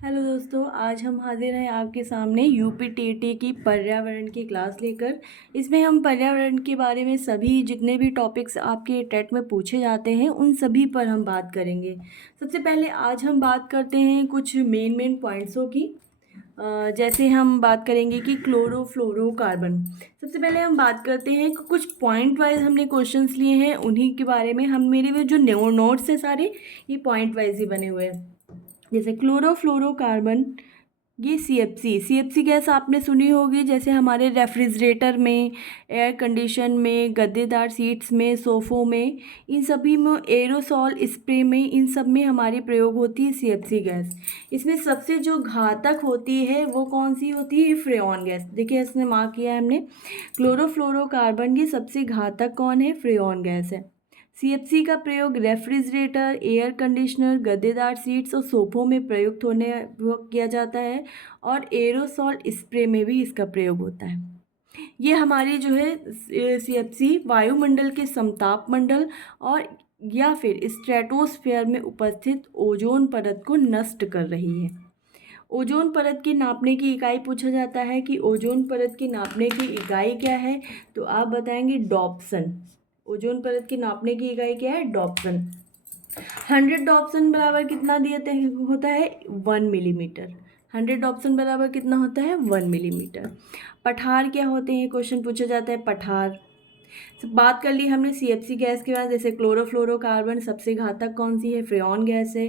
Hello दोस्तों, आज हम हाजिर हैं आपके सामने यूपी टीईटी की पर्यावरण की क्लास लेकर। इसमें हम पर्यावरण के बारे में सभी जितने भी टॉपिक्स आपके टेट में पूछे जाते हैं उन सभी पर हम बात करेंगे। सबसे पहले आज हम बात करते हैं कुछ मेन पॉइंट्सों की। जैसे हम बात करेंगे कि क्लोरोफ्लोरोकार्बन। सबसे पहले हम बात करते हैं कि कुछ पॉइंट वाइज हमने क्वेश्चंस लिए हैं, उन्हीं के बारे में हम मेरे में जो नोट्स हैं सारे ये पॉइंट वाइज ही बने हुए हैं। जैसे क्लोरोफ्लोरोकार्बन, ये सीएफसी गैस आपने सुनी होगी। जैसे हमारे रेफ्रिजरेटर में, एयर कंडीशन में, गद्देदार सीट्स में, सोफ़ों में, इन सभी में, एरोसॉल स्प्रे में, इन सब में हमारी प्रयोग होती है सीएफसी गैस। इसमें सबसे जो घातक होती है वो कौन सी होती है? फ्रेऑन गैस। देखिए इसने मार्क किया है हमने, क्लोरोफ्लोरोकार्बन की सबसे घातक कौन है? फ्रेऑन गैस है। सीएफसी का प्रयोग रेफ्रिजरेटर, एयर कंडीशनर, गद्देदार सीट्स और सोफों में प्रयुक्त होने किया जाता है और एरोसॉल स्प्रे में भी इसका प्रयोग होता है। ये हमारी जो है सीएफसी वायुमंडल के समताप मंडल और या फिर स्ट्रेटोस्फेयर में उपस्थित ओजोन परत को नष्ट कर रही है। ओजोन परत की नापने की इकाई पूछा जाता है कि ओजोन परत की नापने की इकाई क्या है, तो आप बताएंगे डॉप्सन। ओजोन परत की नापने की इकाई क्या है? डॉप्सन। 100 डॉप्सन बराबर कितना दिए होता है? 1 मिलीमीटर। 100 डॉप्सन बराबर कितना होता है? 1 मिलीमीटर। पठार क्या होते हैं? क्वेश्चन पूछा जाता है पठार। बात कर ली हमने सीएफसी गैस के बाद। जैसे क्लोरोफ्लोरोकार्बन सबसे घातक कौन सी है? फ्रेऑन गैस है।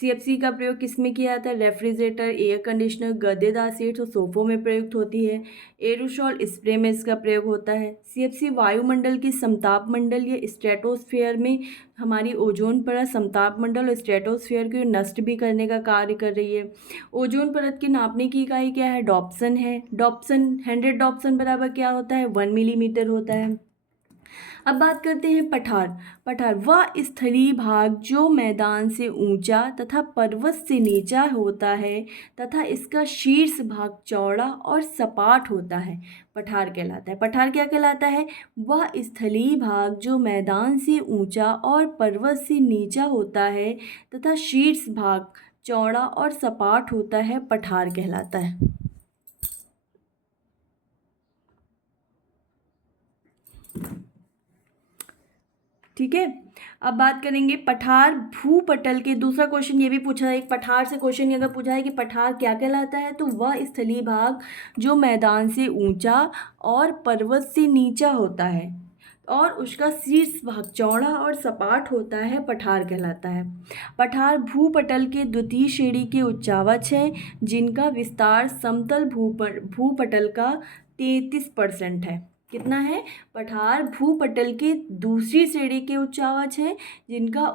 सीएफसी का प्रयोग किस में किया जाता है? रेफ्रिजरेटर, एयर कंडीशनर, गद्देदार सीट्स और सोफों में प्रयुक्त होती है। एरोसॉल स्प्रे में इसका प्रयोग होता है। सीएफसी वायुमंडल की समताप मंडल या स्ट्रेटोस्फेयर में हमारी ओजोन परत, समताप मंडल और स्ट्रेटोस्फेयर को नष्ट भी करने का कार्य कर रही है। ओजोन परत की नापने की इकाई क्या है? डॉप्सन है। डॉप्सन 100 डॉप्सन बराबर क्या होता है? 1 मिलीमीटर होता है। अब बात करते हैं पठार। पठार वह स्थलीय भाग जो मैदान से ऊंचा तथा पर्वत से नीचा होता है तथा इसका शीर्ष भाग चौड़ा और सपाट होता है, पठार कहलाता है। पठार क्या कहलाता है? वह स्थलीय भाग जो मैदान से ऊंचा और पर्वत से नीचा होता है तथा शीर्ष भाग चौड़ा और सपाट होता है, पठार कहलाता है। ठीक है। अब बात करेंगे पठार भूपटल के। दूसरा क्वेश्चन ये भी पूछा है, एक पठार से क्वेश्चन अगर पूछा है कि पठार क्या कहलाता है, तो वह स्थलीय भाग जो मैदान से ऊंचा और पर्वत से नीचा होता है और उसका शीर्ष भाग चौड़ा और सपाट होता है, पठार कहलाता है। पठार भूपटल के द्वितीय श्रेणी के उच्चावच हैं जिनका विस्तार समतल भूपटल का 33% है। कितना है? पठार भूपटल के दूसरी श्रेणी के उच्चावच हैं जिनका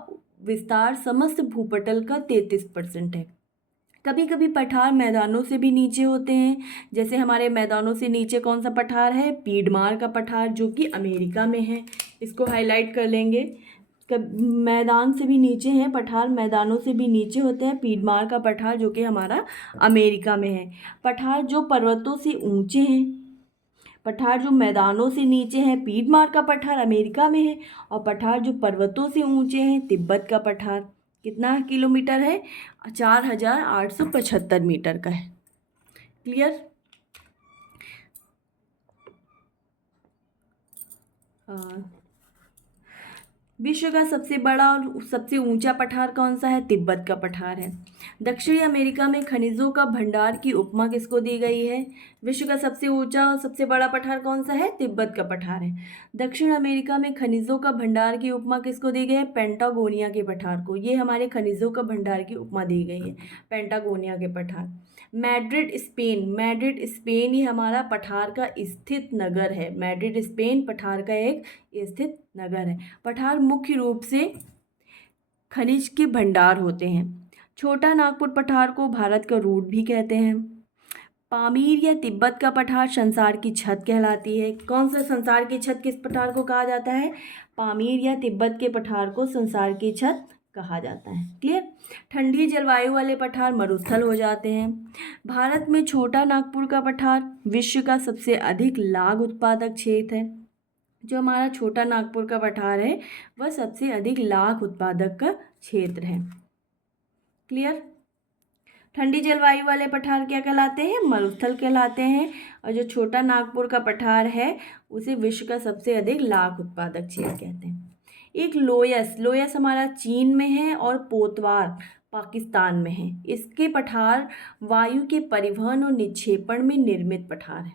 विस्तार समस्त भूपटल का 33% है। कभी कभी पठार मैदानों से भी नीचे होते हैं। जैसे हमारे मैदानों से नीचे कौन सा पठार है? पीडमार का पठार, जो कि अमेरिका में है। इसको हाईलाइट कर लेंगे। मैदान से भी नीचे हैं पठार, मैदानों से भी नीचे होते हैं। पीडमार का पठार जो कि हमारा अमेरिका में है। पठार जो पर्वतों से ऊंचे हैं, पठार जो मैदानों से नीचे हैं, पीडमार का पठार अमेरिका में है। और पठार जो पर्वतों से ऊंचे हैं, तिब्बत का पठार कितना किलोमीटर है? 4875 मीटर का है। क्लियर? विश्व का सबसे बड़ा और सबसे ऊंचा पठार कौन सा है? तिब्बत का पठार है। दक्षिणी अमेरिका में खनिजों का भंडार की उपमा किसको दी गई है? विश्व का सबसे ऊंचा और सबसे बड़ा पठार कौन सा है? तिब्बत का पठार है। दक्षिण अमेरिका में खनिजों का भंडार की उपमा किसको दी गई है? पेंटागोनिया के पठार को। ये हमारे खनिजों का भंडार की उपमा दी गई है, पेंटागोनिया के पठार। मैड्रिड स्पेन, मैड्रिड स्पेन ही हमारा पठार का स्थित नगर है। मैड्रिड स्पेन पठार का एक स्थित नगर है। पठार मुख्य रूप से खनिज के भंडार होते हैं। छोटा नागपुर पठार को भारत का रूट भी कहते हैं। पामीर या तिब्बत का पठार संसार की छत कहलाती है। कौन सा संसार की छत किस पठार को कहा जाता है? पामीर या तिब्बत के पठार को संसार की छत कहा जाता है। क्लियर? ठंडी जलवायु वाले पठार मरुस्थल हो जाते हैं। भारत में छोटा नागपुर का पठार विश्व का सबसे अधिक लाख उत्पादक क्षेत्र है। जो हमारा छोटा नागपुर का पठार है वह सबसे अधिक लाख उत्पादक का क्षेत्र है। क्लियर? ठंडी जलवायु वाले पठार क्या कहलाते हैं? मरुस्थल कहलाते हैं। और जो छोटा नागपुर का पठार है उसे विश्व का सबसे अधिक लाख उत्पादक क्षेत्र कहते हैं। एक लोयस, लोयस हमारा चीन में है और पोतवार पाकिस्तान में है। इसके पठार वायु के परिवहन और निक्षेपण में निर्मित पठार है।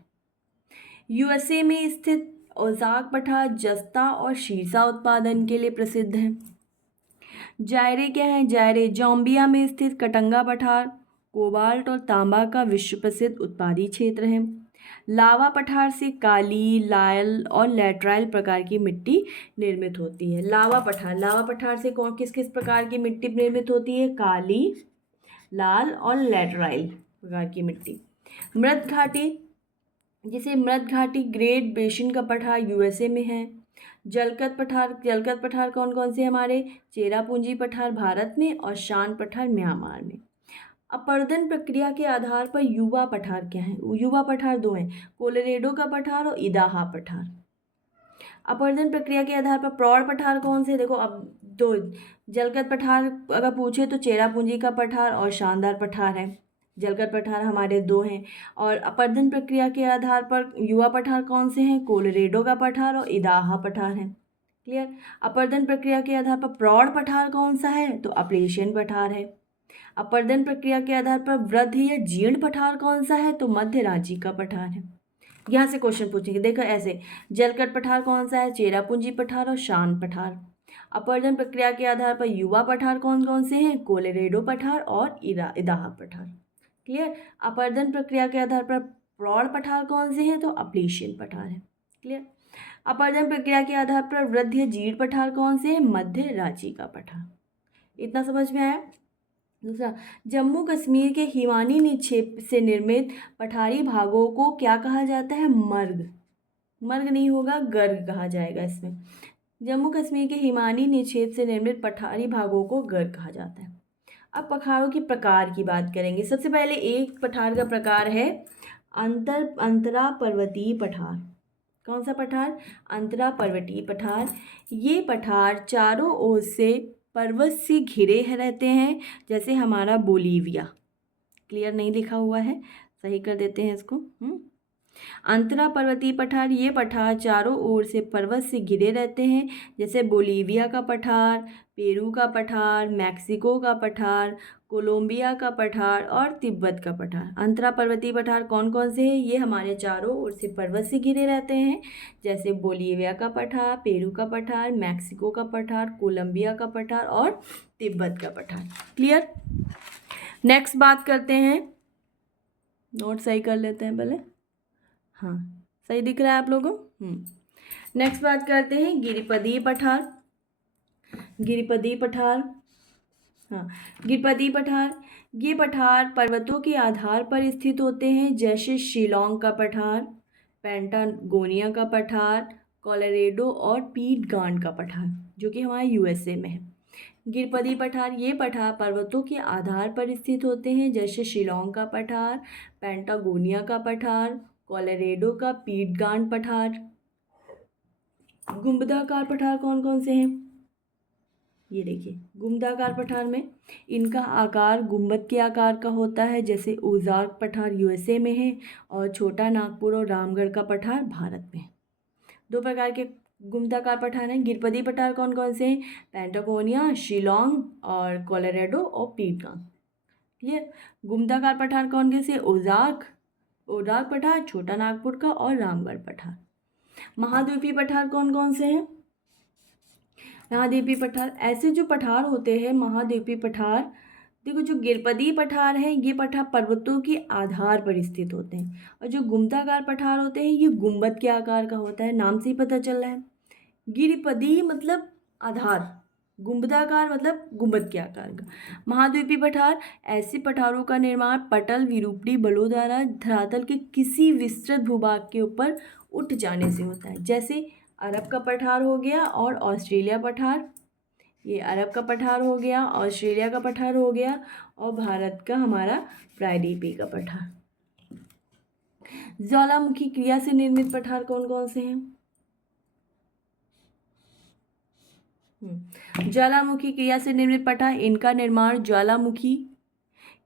यूएसए में स्थित ओजाक पठार जस्ता और शीशा उत्पादन के लिए प्रसिद्ध है। जायरे क्या है? जायरे जाम्बिया में स्थित कटंगा पठार कोबाल्ट और तांबा का विश्व प्रसिद्ध उत्पादी क्षेत्र है। लावा पठार से काली, लाल और लैटराइल प्रकार की मिट्टी निर्मित होती है। लावा पठार से कौन किस किस प्रकार की मिट्टी निर्मित होती है? काली, लाल और लैटराइल प्रकार की मिट्टी। मृत घाटी, जिसे मृत घाटी ग्रेट बेसिन का पठार यूएसए में है। जलकत पठार कौन कौन से हमारे? चेरापूंजी पठार भारत में और शान पठार म्यांमार में। अपर्दन प्रक्रिया के आधार पर युवा पठार क्या है? युवा पठार दो हैं, कोलोरेडो का पठार और इदाहा पठार। अपर्दन प्रक्रिया के आधार पर प्रौढ़ पठार कौन से? देखो अब दो, जलकत पठार अगर पूछे तो चेरापूंजी का पठार और शानदार पठार है। जलकत पठार हमारे दो हैं। और अपर्दन प्रक्रिया के आधार पर युवा पठार कौन से हैं? कोलोरेडो का पठार और इदाहा पठार है। क्लियर। अपर्दन प्रक्रिया के आधार पर प्रौढ़ पठार कौन सा है? तो अपलेशियन पठार है। अपर्दन प्रक्रिया के आधार पर वृद्ध या जीर्ण पठार कौन सा है? तो मध्य राज्य का पठार है। यहाँ से क्वेश्चन पूछेंगे, देखो ऐसे, जलकट पठार कौन सा है? चेरापूंजी पठार और शान पठार। अपर्दन प्रक्रिया के आधार पर युवा पठार कौन कौन से हैं? कोलोरेडो पठार और इदाहा पठार। क्लियर। अपर्दन प्रक्रिया के आधार पर प्रौढ़ पठार कौन से हैं? तो अपलेशियन पठार है। क्लियर। अपर्दन प्रक्रिया के आधार पर वृद्ध या जीर्ण पठार कौन से हैं? मध्य राज्य का पठार। इतना समझ में आया। दूसरा, जम्मू कश्मीर के हिमानी निक्षेप से निर्मित पठारी भागों को क्या कहा जाता है? मर्ग। मर्ग नहीं होगा, गर्ग कहा जाएगा इसमें। जम्मू कश्मीर के हिमानी निक्षेप से निर्मित पठारी भागों को गर्ग कहा जाता है। अब पठारों के प्रकार की बात करेंगे। सबसे पहले एक पठार का प्रकार है अंतरा पर्वतीय पठार। कौन सा पठार? अंतरा पर्वतीय पठार। ये पठार चारों ओर से पर्वत से घिरे रहते हैं, जैसे हमारा बोलीविया। क्लियर नहीं लिखा हुआ है, सही कर देते हैं इसको। अंतरा पर्वतीय पठार, ये पठार चारों ओर से पर्वत से घिरे रहते हैं, जैसे बोलीविया का पठार, पेरू का पठार, मैक्सिको का पठार, कोलंबिया का पठार और तिब्बत का पठार। अंतरा पर्वतीय पठार कौन कौन से हैं? ये हमारे चारों ओर से पर्वत से घिरे रहते हैं, जैसे बोलीविया का पठार, पेरू का पठार, मैक्सिको का पठार, कोलंबिया का पठार और तिब्बत का पठार। क्लियर। नेक्स्ट बात करते हैं, नोट सही कर लेते हैं पहले। हाँ, सही दिख रहा है आप लोगों को। नेक्स्ट बात करते हैं गिरिपदीय पठार। गिरिपदीय पठार, हाँ, गिरिपदीय पठार, ये पठार पर्वतों के आधार पर स्थित होते हैं, जैसे शिलोंग का पठार, पेंटागोनिया का पठार, कोलोराडो और पीटगान का पठार, जो कि हमारे यूएसए में है। गिरिपदीय पठार, ये पठार पर्वतों के आधार पर स्थित होते हैं, जैसे शिलोंग का पठार, पेंटागोनिया का पठार, कोलोराडो का पीटगान पठार। गुंबदाकार पठार कौन कौन से हैं? ये देखिए, गुंबदाकार पठार में इनका आकार गुंबद के आकार का होता है, जैसे ओजार्क पठार यूएसए में है और छोटा नागपुर और रामगढ़ का पठार भारत में है। दो प्रकार के गुंबदाकार पठार हैं। गिरिपदीय पठार कौन कौन से हैं? पेंटागोनिया, शिलोंग और कोलोराडो और पीटगान। क्लियर। गुंबदाकार पठार कौन कौन से? ओजार्क पठार, छोटा नागपुर का और रामगढ़ पठार। महाद्वीपीय पठार कौन कौन से हैं? महाद्वीपीय पठार, ऐसे जो पठार होते हैं महाद्वीपीय पठार, देखो जो गिरिपदीय पठार है ये पठार पर्वतों के आधार पर स्थित होते हैं, और जो गुंबदाकार पठार होते हैं ये गुंबद के आकार का होता है। नाम से ही पता चल रहा है। गिरिपदीय मतलब आधार, गुंबदाकार मतलब गुंबद के आकार का। महाद्वीपीय पठार, ऐसे पठारों का निर्माण पटल विरूपणी बलों द्वारा धरातल के किसी विस्तृत भूभाग के ऊपर उठ जाने से होता है, जैसे अरब का पठार हो गया और ऑस्ट्रेलिया पठार। ये अरब का पठार हो गया, ऑस्ट्रेलिया का पठार हो गया और भारत का हमारा प्रायद्वीपीय का पठार। ज्वालामुखी क्रिया से निर्मित पठार कौन कौन से हैं? ज्वालामुखी क्रिया से निर्मित पठार, इनका निर्माण ज्वालामुखी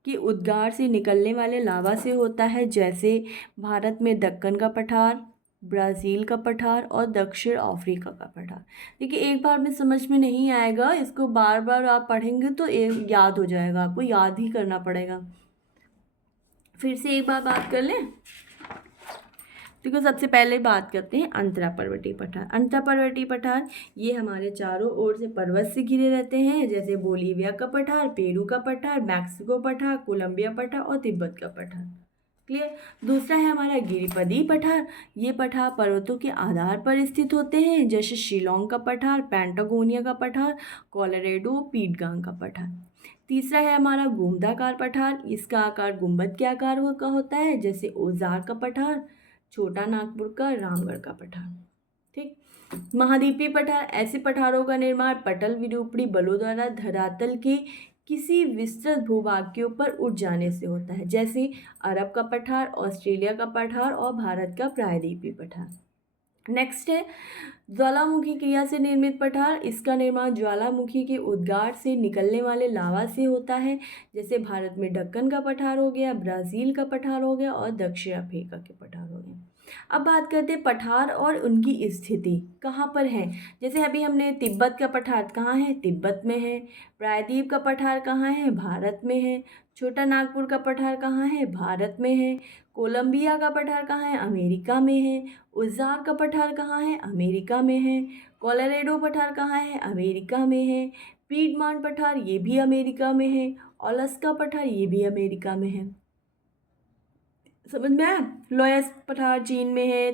के उद्गार से निकलने वाले लावा से होता है, जैसे भारत में दक्कन का पठार, ब्राज़ील का पठार और दक्षिण अफ्रीका का पठार। देखिए एक बार में समझ में नहीं आएगा, इसको बार बार आप पढ़ेंगे तो याद हो जाएगा, आपको याद ही करना पड़ेगा। फिर से एक बार बात कर लें। देखो सबसे पहले बात करते हैं अंतरा पर्वतीय पठार। अंतरा पर्वतीय पठार ये हमारे चारों ओर से पर्वत से घिरे रहते हैं, जैसे बोलीविया का पठार, पेरू का पठार, मैक्सिको पठार, कोलंबिया पठार और तिब्बत का पठार। क्लियर। दूसरा है हमारा गिरिपदी पठार। ये पठार पर्वतों के आधार पर स्थित होते हैं, जैसे शिलोंग का पठार, पैंटागोनिया का पठार, कोलोराडो, पीटगांग का पठार। तीसरा है हमारा गोमदाकार पठार। इसका आकार गुंबद के आकार का होता है, जैसे ओजार का पठार, छोटा नागपुर का, रामगढ़ का पठार। ठीक। महाद्वीपीय पठार, ऐसे पठारों का निर्माण पटल विरूपणी बलों द्वारा धरातल के किसी विस्तृत भूभाग के ऊपर उठ जाने से होता है, जैसे अरब का पठार, ऑस्ट्रेलिया का पठार और भारत का प्रायद्वीपीय पठार। नेक्स्ट है ज्वालामुखी क्रिया से निर्मित पठार। इसका निर्माण ज्वालामुखी के उद्गार से निकलने वाले लावा से होता है, जैसे भारत में दक्कन का पठार हो गया, ब्राज़ील का पठार हो गया और दक्षिण अफ्रीका के पठार हो गए। अब बात करते हैं पठार और उनकी स्थिति कहाँ पर है। जैसे अभी हमने तिब्बत का पठार कहाँ है, तिब्बत में है। प्रायद्वीप का पठार कहाँ है, भारत में है। छोटा नागपुर का पठार कहाँ है, भारत में है। कोलंबिया का पठार कहाँ है, अमेरिका में है। उज़ार का पठार कहाँ है, अमेरिका में है। कोलोराडो पठार कहाँ है, अमेरिका में है। पीडमॉन्ट पठार ये भी अमेरिका में है। अलास्का पठार ये भी अमेरिका में है। समझ में आया। लोयस पठार चीन में है।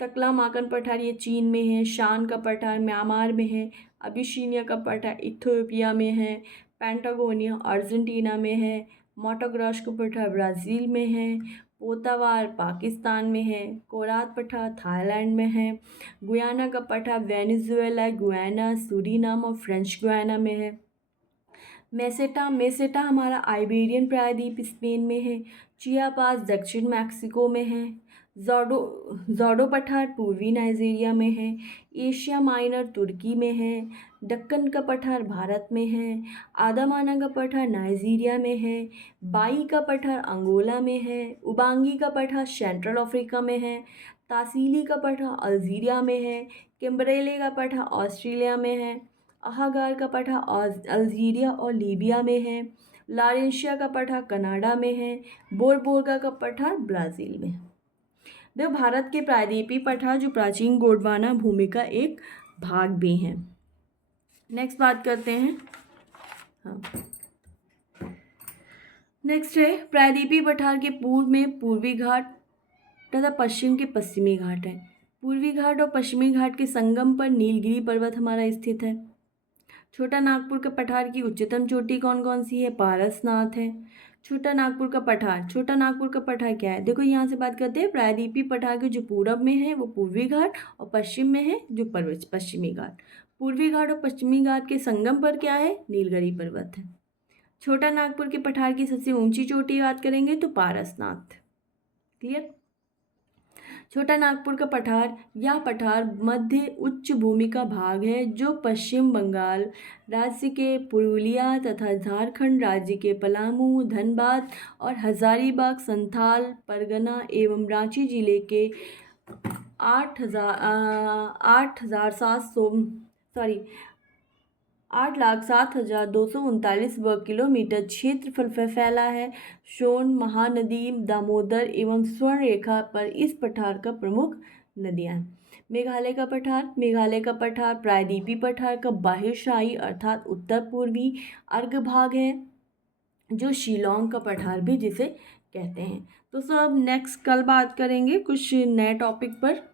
तकलामाकन पठार ये चीन में है। शान का पठार म्यांमार में है। अबिशीनिया का पठार इथियोपिया में है। पैंटागोनिया अर्जेंटीना में है। मोटोग्रास का पठार ब्राज़ील में है। पोतावार पाकिस्तान में है। कोरात पठार थाईलैंड में है। गुयाना का पठार वेनेजुएला, गुयाना, सूरीनाम और फ्रेंच गुयाना में है। मेसेटा हमारा आइबेरियन प्रायद्वीप स्पेन में है। चियापास दक्षिण मैक्सिको में है। जोडो पठार पूर्वी नाइजीरिया में है। एशिया माइनर तुर्की में है। दक्कन का पठार भारत में है। आदामाना का पठार नाइजीरिया में है। बाई का पठार अंगोला में है। उबांगी का पठार सेंट्रल अफ्रीका में है। तासीली का पठार अल्जीरिया में है। किम्बरेले का पठार ऑस्ट्रेलिया में है। अहागार का पठार अल्जीरिया और लीबिया में है। लारेंशिया का पठार कनाडा में है। बोरबोरगा का पठार ब्राज़ील में। देखो भारत के प्रायद्वीपीय पठार जो प्राचीन गोंडवाना भूमि का एक भाग भी हैं। नेक्स्ट बात करते हैं। हाँ, नेक्स्ट है प्रायद्वीपीय पठार के पूर्व में पूर्वी घाट तथा पश्चिम के पश्चिमी घाट है। पूर्वी घाट और पश्चिमी घाट के संगम पर नीलगिरी पर्वत हमारा स्थित है। छोटा नागपुर के पठार की उच्चतम चोटी कौन कौन सी है, पारसनाथ है। छोटा नागपुर का पठार क्या है, देखो यहाँ से बात करते हैं प्रायद्वीपीय पठार के जो पूरब में है वो पूर्वी घाट और पश्चिम में है जो पश्चिमी घाट। पूर्वी घाट और पश्चिमी घाट के संगम पर क्या है, नीलगिरी पर्वत है। छोटा नागपुर के पठार की सबसे ऊंची चोटी बात करेंगे तो पारसनाथ। क्लियर। छोटा नागपुर का पठार, यह पठार मध्य उच्च भूमि का भाग है जो पश्चिम बंगाल राज्य के पुरुलिया तथा झारखंड राज्य के पलामू, धनबाद और हजारीबाग, संथाल परगना एवं रांची जिले के 8,07,239 वर्ग किलोमीटर क्षेत्रफल पर फैला है। सोन, महानदी, दामोदर एवं स्वर्ण रेखा पर इस पठार का प्रमुख नदियाँ हैं। मेघालय का पठार प्रायद्वीपीय पठार का बाह्यशाही अर्थात उत्तर पूर्वी अर्घ भाग है, जो शिलोंग का पठार भी जिसे कहते हैं। तो सब नेक्स्ट कल बात करेंगे कुछ नए टॉपिक पर।